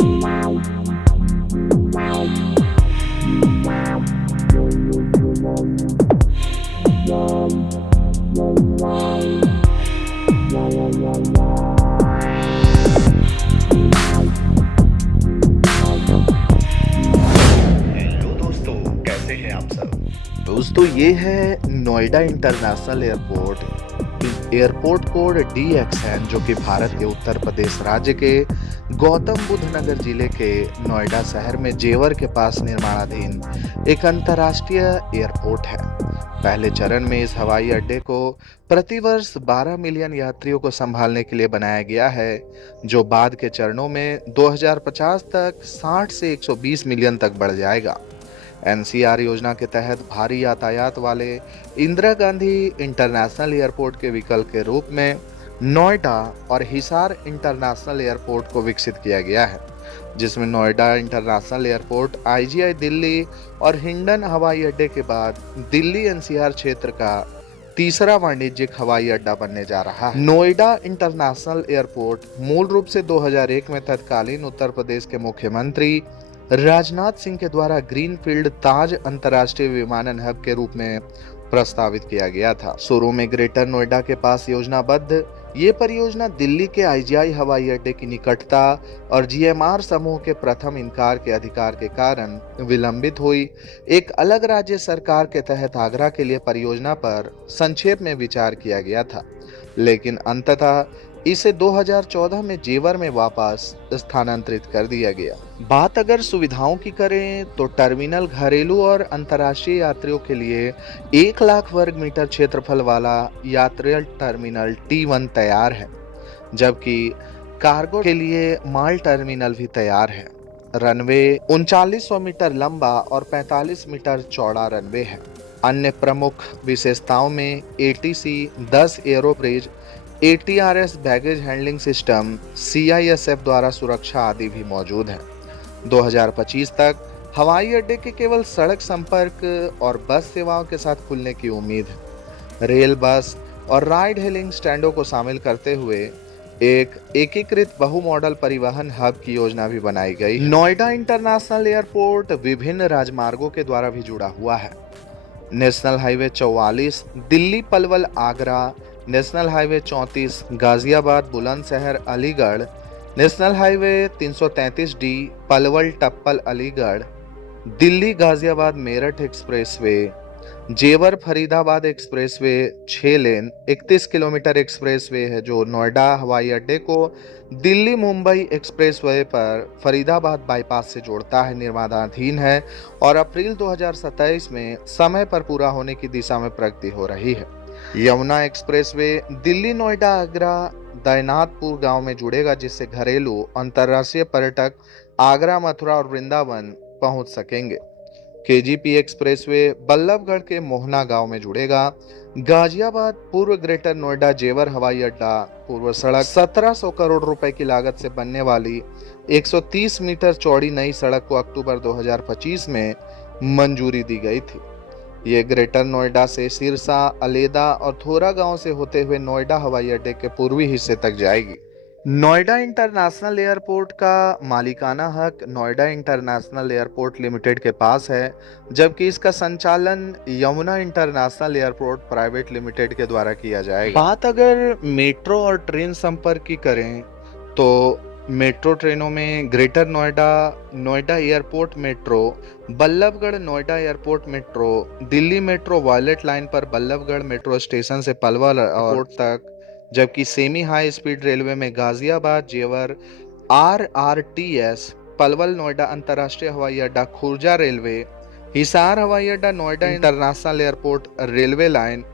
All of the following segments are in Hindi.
हेलो दोस्तों, कैसे हैं आप सब। दोस्तों ये है Noida international airport code DXN जो कि भारत के उत्तर प्रदेश राज्य के गौतम बुद्ध नगर जिले के नोएडा शहर में जेवर के पास निर्माणाधीन एक अंतर्राष्ट्रीय एयरपोर्ट है। पहले चरण में इस हवाई अड्डे को प्रतिवर्ष 12 मिलियन यात्रियों को संभालने के लिए बनाया गया है, जो बाद के चरणों में 2050 तक 60 से 120 मिलियन तक बढ़ जाएगा। NCR योजना के तहत भारी यातायात वाले इंदिरा गांधी इंटरनेशनल एयरपोर्ट के विकल्प के रूप में नोएडा और हिसार इंटरनेशनल एयरपोर्ट को विकसित किया गया है, जिसमें Noida international airport IGI Delhi और हिंडन हवाई अड्डे के बाद दिल्ली NCR क्षेत्र का तीसरा वाणिज्यिक हवाई अड्डा बनने जा रहा है। नोएडा इंटरनेशनल एयरपोर्ट मूल रूप से 2001 में तत्कालीन उत्तर प्रदेश के मुख्यमंत्री राजनाथ सिंह के द्वारा ग्रीनफील्ड ताज अंतर्राष्ट्रीय विमानन हब के रूप में प्रस्तावित किया गया था। शुरू में ग्रेटर नोएडा के पास योजनाबद्ध ये परियोजना दिल्ली के IGI हवाई अड्डे की निकटता और GMR समूह के प्रथम इनकार के अधिकार के कारण विलंबित हुई। एक अलग राज्य सरकार के तहत आगरा के लिए परियोजना पर संक्षेप में विचार किया गया था, लेकिन अंततः इसे 2014 में जेवर में वापस स्थानांतरित कर दिया गया। बात अगर सुविधाओं की करें तो टर्मिनल घरेलू और अंतर्राष्ट्रीय यात्रियों के लिए 1 लाख वर्ग मीटर क्षेत्रफल वाला यात्री टर्मिनल T1 तैयार है, जबकि कार्गो के लिए माल टर्मिनल भी तैयार है। रनवे 3900 मीटर लंबा और 45 मीटर चौड़ा रनवे है। अन्य प्रमुख विशेषताओं में ATC 10 एयरोब्रिज, ATRS baggage handling system, CISF द्वारा सुरक्षा आदि भी मौजूद है। 2025 तक हवाई अड्डे के केवल सड़क संपर्क और बस सेवाओं के साथ खुलने की उम्मीद है। रेल, बस और राइड हेलिंग स्टैंडों को शामिल करते हुए एक एकीकृत बहु मॉडल परिवहन हब की योजना भी बनाई गई। नोएडा इंटरनेशनल एयरपोर्ट विभिन्न राजमार्गों के द्वारा भी जुड़ा हुआ है। National highway 44 Delhi Palwal Agra, national highway 34 Ghaziabad Bulandshahr Aligarh, national highway 333D Palwal Tappal Aligarh, Delhi Ghaziabad Meerut expressway, Jewar Faridabad expressway 6 lane 31 kilometre expressway है, जो नोएडा हवाई अड्डे को दिल्ली मुंबई एक्सप्रेसवे पर फरीदाबाद बाईपास से जोड़ता है, निर्माणाधीन है और अप्रैल 2027 में समय पर पूरा होने की दिशा में प्रगति हो रही है। यमुना एक्सप्रेसवे दिल्ली नोएडा आगरा दैनाथपुर गांव में जुड़ेगा, जिससे घरेलू अंतर्राष्ट्रीय पर्यटक आगरा, मथुरा और वृंदावन पहुंच सकेंगे। KGP एक्सप्रेसवे बल्लभगढ़ के मोहना गांव में जुड़ेगा। गाजियाबाद पूर्व ग्रेटर नोएडा जेवर हवाई अड्डा पूर्व सड़क 1700 करोड़ रुपए की लागत से बनने वाली 130 मीटर चौड़ी नई सड़क को अक्टूबर 2025 में मंजूरी दी गई थी। ये ग्रेटर नोएडा से सिरसा, अलेदा और थोरा गांव से होते हुए नोएडा हवाई अड्डे के पूर्वी हिस्से तक जाएगी। नोएडा इंटरनेशनल एयरपोर्ट का मालिकाना हक नोएडा इंटरनेशनल एयरपोर्ट लिमिटेड के पास है, जबकि इसका संचालन Yamuna international airport private limited के द्वारा किया जाएगा। बात अगर मेट्रो और ट्रेन संपर्क की करें तो मेट्रो ट्रेनों में greater Noida, Noida airport metro, Ballabhgarh Noida airport metro, Delhi metro violet line पर बल्लभगढ़ मेट्रो स्टेशन से पलवल एयरपोर्ट तक, जबकि सेमी हाई स्पीड रेलवे में गाजियाबाद जेवर RRTS, पलवल नोएडा अंतर्राष्ट्रीय हवाई अड्डा खुर्जा रेलवे, हिसार हवाई अड्डा Noida international airport railway line,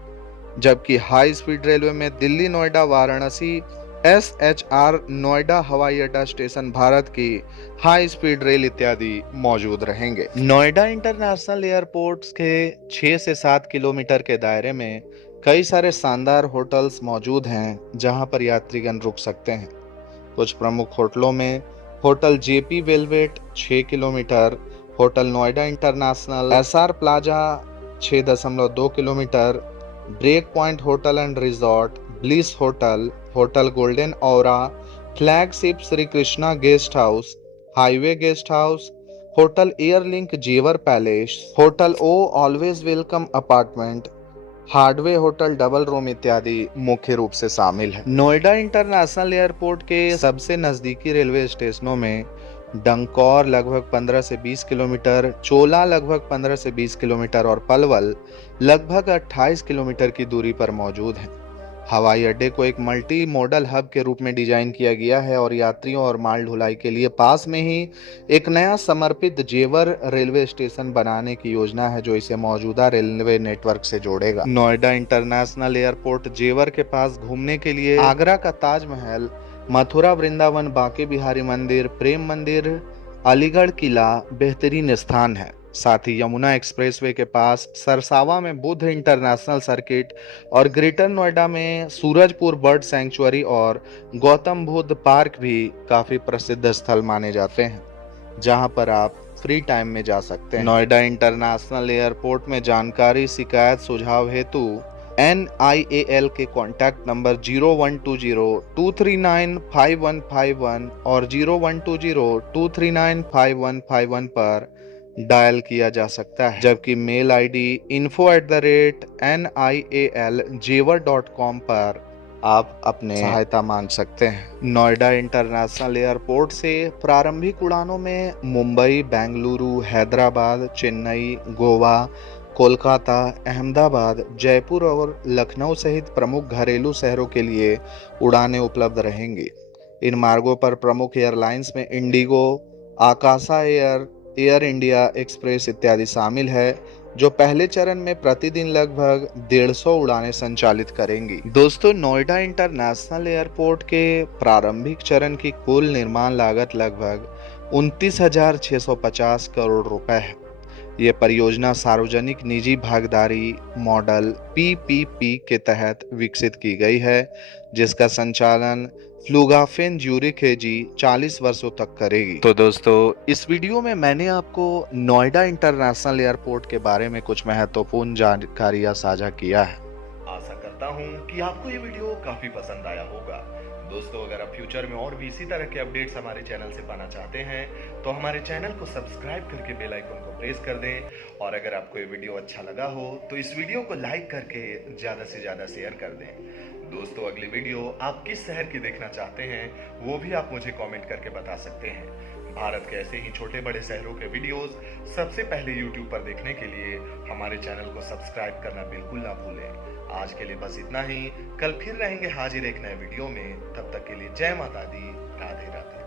जबकि हाई स्पीड रेलवे में दिल्ली नोएडा वाराणसी SHR नोएडा हवाई अड्डा स्टेशन भारत की हाई स्पीड रेल इत्यादि मौजूद रहेंगे। नोएडा इंटरनेशनल एयरपोर्ट के 6 से 7 किलोमीटर के दायरे में कई सारे शानदार होटल्स मौजूद हैं, जहां पर यात्रीगण रुक सकते हैं। कुछ प्रमुख होटलों में hotel JP velvet 6 kilometre, hotel Noida international, SR plaza 6.2 kilometre, break point hotel and resort, bliss hotel, hotel golden aura, flagship Shri Krishna guest house, highway guest house, hotel airlink Jewar palace, hotel O always welcome apartment, hardway hotel double room इत्यादि मुख्य रूप से शामिल है। नोएडा इंटरनेशनल एयरपोर्ट के सबसे नजदीकी रेलवे स्टेशनों में डंकौर लगभग 15 से 20 किलोमीटर, चोला लगभग 15 से 20 किलोमीटर और पलवल लगभग 28 किलोमीटर की दूरी पर मौजूद हैं। हवाई अड्डे को एक मल्टी मॉडल हब के रूप में डिजाइन किया गया है और यात्रियों और माल ढुलाई के लिए पास में ही एक नया समर्पित जेवर रेलवे स्टेशन बनाने की योजना है, जो इसे मौजूदा रेलवे नेटवर्क से जोड़ेगा। नोएडा इंटरनेशनल एयरपोर्ट जेवर के पास घूमने के लिए आगरा का ताजमहल, मथुरा वृंदावन, बांके बिहारी मंदिर, प्रेम मंदिर, अलीगढ़ किला बेहतरीन स्थान है। साथ ही यमुना एक्सप्रेसवे के पास सरसावा में बुद्ध इंटरनेशनल सर्किट और ग्रेटर नोएडा में सूरजपुर बर्ड सैंक्चुअरी और गौतम बुद्ध पार्क भी काफी प्रसिद्ध स्थल माने जाते हैं, जहां पर आप फ्री टाइम में जा सकते हैं। नोएडा इंटरनेशनल एयरपोर्ट में जानकारी, शिकायत, सुझाव हेतु NIAL के कॉन्टैक्ट नंबर 0120-239-5151 और 0120-239-5151 पर डायल किया जा सकता है, जबकि मेल आईडी info@nialjever.com पर आप अपने सहायता मांग सकते हैं। नोएडा इंटरनेशनल एयरपोर्ट से प्रारंभिक उड़ानों में मुंबई, बेंगलुरु, हैदराबाद, चेन्नई, गोवा, कोलकाता, अहमदाबाद, जयपुर और लखनऊ सहित प्रमुख घरेलू शहरों के लिए उड़ानें उपलब्ध रहेंगी। इन मार्गों पर प्रमुख एयरलाइंस में IndiGo, Akasa air, air India express इत्यादि शामिल है, जो पहले चरण में प्रतिदिन लगभग 150 उड़ानें संचालित करेंगी। दोस्तों, नोएडा इंटरनेशनल एयरपोर्ट के प्रारंभिक चरण की कुल निर्माण लागत लगभग 29,650 करोड़ रुपए है। ये परियोजना सार्वजनिक निजी भागीदारी मॉडल PPP के तहत विकसित की गई है, जिसका संचालन फ्लूगाफेन ज्यूरिख AG 40 वर्षों तक करेगी। तो दोस्तों, इस वीडियो में मैंने आपको नोएडा इंटरनेशनल एयरपोर्ट के बारे में कुछ महत्वपूर्ण जानकारियां साझा किया है। आशा करता हूँ कि आपको ये वीडियो काफी पसंद आया होगा। दोस्तों, अगर आप फ्यूचर में और भी इसी तरह के अपडेट्स हमारे चैनल से पाना चाहते हैं तो हमारे चैनल को सब्सक्राइब करके बेल आइकन को प्रेस कर दें, और अगर आपको ये वीडियो अच्छा लगा हो तो इस वीडियो को लाइक करके ज्यादा से ज्यादा शेयर कर दें। दोस्तों, अगली वीडियो आप किस शहर की देखना चाहते हैं वो भी आप मुझे कमेंट करके बता सकते हैं। भारत के ऐसे ही छोटे बड़े शहरों के वीडियोस सबसे पहले YouTube पर देखने के लिए हमारे चैनल को सब्सक्राइब करना बिल्कुल ना भूलें। आज के लिए बस इतना ही। कल फिर रहेंगे हाजिर एक नए वीडियो में। तब तक के लिए जय माता दी, राधे राधे।